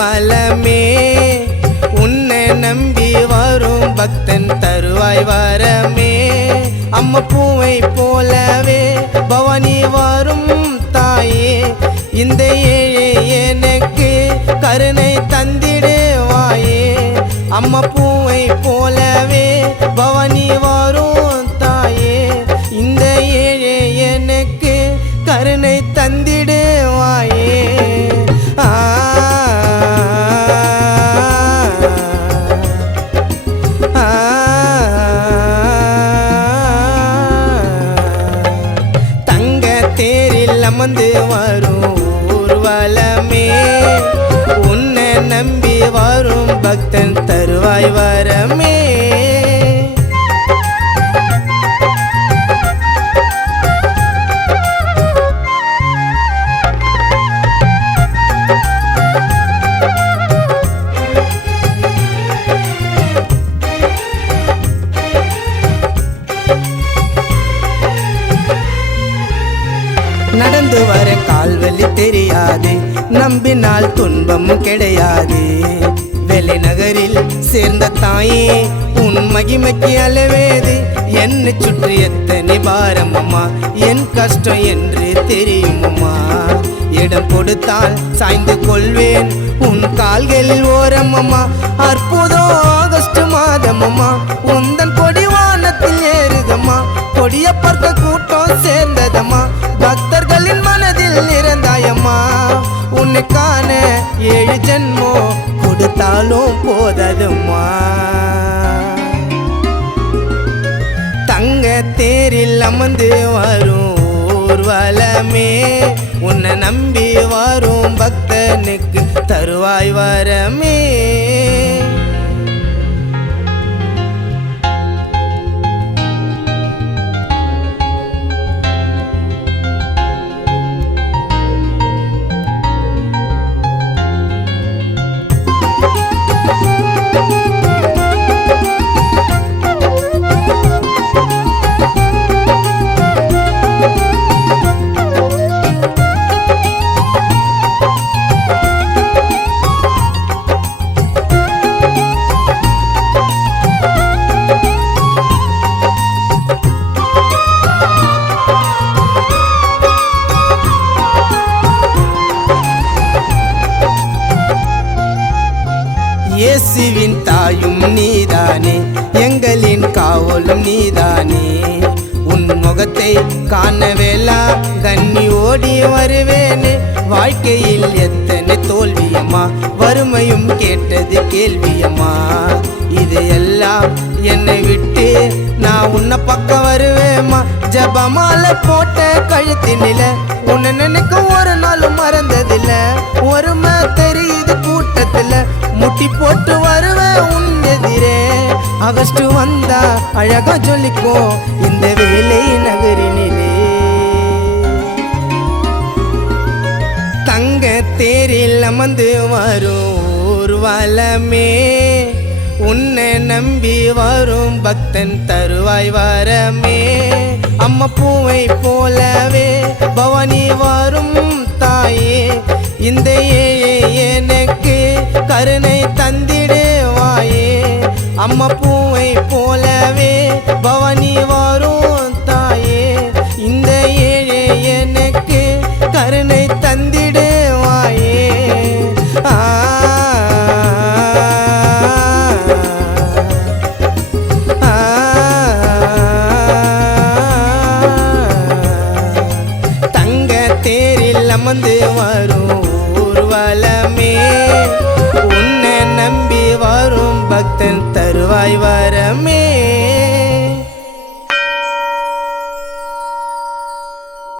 ஊர்வலமே உன்னை நம்பி வரும் பக்தன் தருவாய் வரமே. அம்மா பூவை போலவே பவானி வரும் தாயே, இந்த ஏழை எனக்கு கருணை தந்திடுவாயே. அம்மா பூவை போலவே பவானி வரும் தாயே, இந்த ஏழை எனக்கு கருணை தந்திடுவாயே. தங்க தேரில் அமர்ந்து வரும் ஊர்வலமே உன்னை நம்பி வரும் பக்தன் தருவாய் வரமே. நடந்து வர கால்வலி தெரியாது, நம்பினால் துன்பமும் கிடையாது. வெளிநகரில் சேர்ந்த தாயே உன் மகிமைக்கு அளவேது. என்னை சுற்றி எத்தனை பாரம் அம்மா, என் கஷ்டம் என்று தெரியுமம்மா. இடம் கொடுத்தால் சாய்ந்து கொள்வேன் உன் கால்களில் ஓரம் அம்மா. அற்புதம் ஆகஸ்ட் மாதம் அம்மா, உந்தன் கொடி வானத்தில் ஏறுதம்மா. கொடிய பார்க்க கூட்டம் சேர்ந்ததம்மா, பக்தர்களின் மனதில் நிறைந்தாயம்மா. உன்னை காண 7 ஜென்மோ கொடுத்தாலும் போததும்மா. தங்க தேரில் அமர்ந்து வரும் ஊர்வலமே உன்னை நம்பி வரும் பக்தனுக்கு தருவாய் வரமே. இயேசுவின் தாயும் நீதானே, எங்களின் காவலும் நீதானே. உன் முகத்தை காணவேலா கண்ணி ஓடி வருவேனே. வாழ்க்கையில் எத்தனை தோல்வியம்மா, வறுமையும் கேட்டது கேள்வியம்மா. இதையெல்லாம் என்னை விட்டு நான் உன்னை பக்கம் வருவேம்மா. ஜபமாலை போட்ட கழுத்தினில உன்னை நினைக்க ஒரு நாளும் மறந்ததில்ல. ஒருமை தெரியுது கூட்டத்துல, முட்டி போட்டு வருவேன் உன் எதிரே. ஆகஸ்ட் வந்தா அழகா ஜொலிக்கும் இந்த வேலை நகரினிலே. தங்க தேரில் அமர்ந்து வரும் ஊர்வலமே உன்னை நம்பி வரும் பக்தன் தருவாய் வரமே. அம்மா பூவை போலவே பவானி வரும் தாயே, இந்த ஏழை எனக்கு கருணை தந்திடுவாயே. அம்மா பூவை போலவே பவானி வரும் தாயே, இந்த ஏழை எனக்கு கருணை தந்திடுவாயே. தங்க தேரில் அமர்ந்து வரும் ஊர்வலமே உன்னை நம்பி வரும் பக்தன் தருவாய் வரமே.